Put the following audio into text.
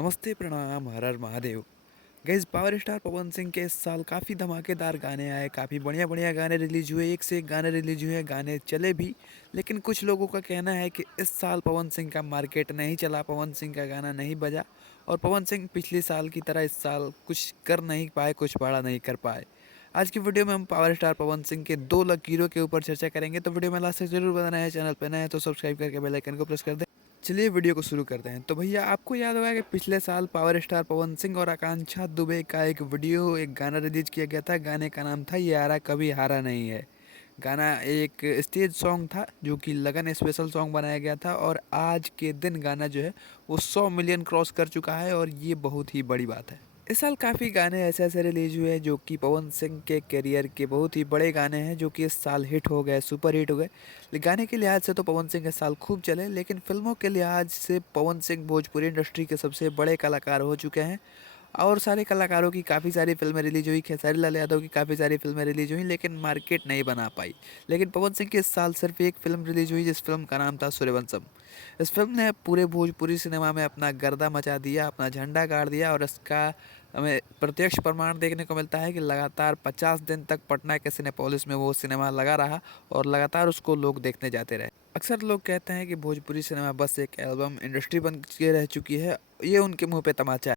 नमस्ते, प्रणाम, हर हर Mahadev. Guys, power star Pawan Singh के इस साल काफ़ी धमाकेदार गाने आए, काफ़ी बढ़िया-बढ़िया गाने रिलीज़ हुए, एक से एक गाने रिलीज़ हुए, गाने चले भी। लेकिन कुछ लोगों का कहना है कि इस साल पवन सिंह का मार्केट नहीं चला, पवन सिंह का गाना नहीं बजा और पवन सिंह पिछले साल की तरह इस साल कुछ कर नहीं पाए, कुछ बड़ा नहीं कर पाए। आज की वीडियो में हम पावर स्टार पवन सिंह के 2 लकीरों के ऊपर चर्चा करेंगे, तो वीडियो में लास्ट तक ज़रूर बनाना है। चैनल पे नए हैं तो सब्सक्राइब करके बेल आइकन को प्रेस कर दें। चलिए वीडियो को शुरू करते हैं। तो भैया, आपको याद होगा कि पिछले साल पावर स्टार पवन सिंह और आकांक्षा दुबे का एक गाना रिलीज किया गया था। गाने का नाम था यारा कभी हारा नहीं है। गाना एक स्टेज सॉन्ग था जो कि लगन स्पेशल सॉन्ग बनाया गया था और आज के दिन गाना जो है वो 100 मिलियन क्रॉस कर चुका है और ये बहुत ही बड़ी बात है। इस साल काफ़ी गाने ऐसे रिलीज हुए हैं जो कि पवन सिंह के करियर के बहुत ही बड़े गाने हैं, जो कि इस साल हिट हो गए, सुपर हिट हो गए। गाने के लिहाज से तो पवन सिंह इस साल खूब चले, लेकिन फिल्मों के लिहाज से पवन सिंह भोजपुरी इंडस्ट्री के सबसे बड़े कलाकार हो चुके हैं। और सारे कलाकारों की काफ़ी सारी फिल्में रिलीज हुई, खेसारी लाल यादव की काफ़ी सारी फिल्में रिलीज हुई, लेकिन मार्केट नहीं बना पाई। लेकिन पवन सिंह की इस साल सिर्फ एक फिल्म रिलीज हुई, जिस फिल्म का नाम था सूर्यवंशम। इस फिल्म ने पूरे भोजपुरी सिनेमा में अपना गर्दा मचा दिया, अपना झंडा गाड़ दिया और इसका हमें प्रत्यक्ष प्रमाण देखने को मिलता है कि लगातार 50 दिन तक पटना के सिनेपोलिस में वो सिनेमा लगा रहा और लगातार उसको लोग देखने जाते रहे। अक्सर लोग कहते हैं कि भोजपुरी सिनेमा बस एक एल्बम इंडस्ट्री बन के रह चुकी है। ये उनके मुंह पे तमाचा है।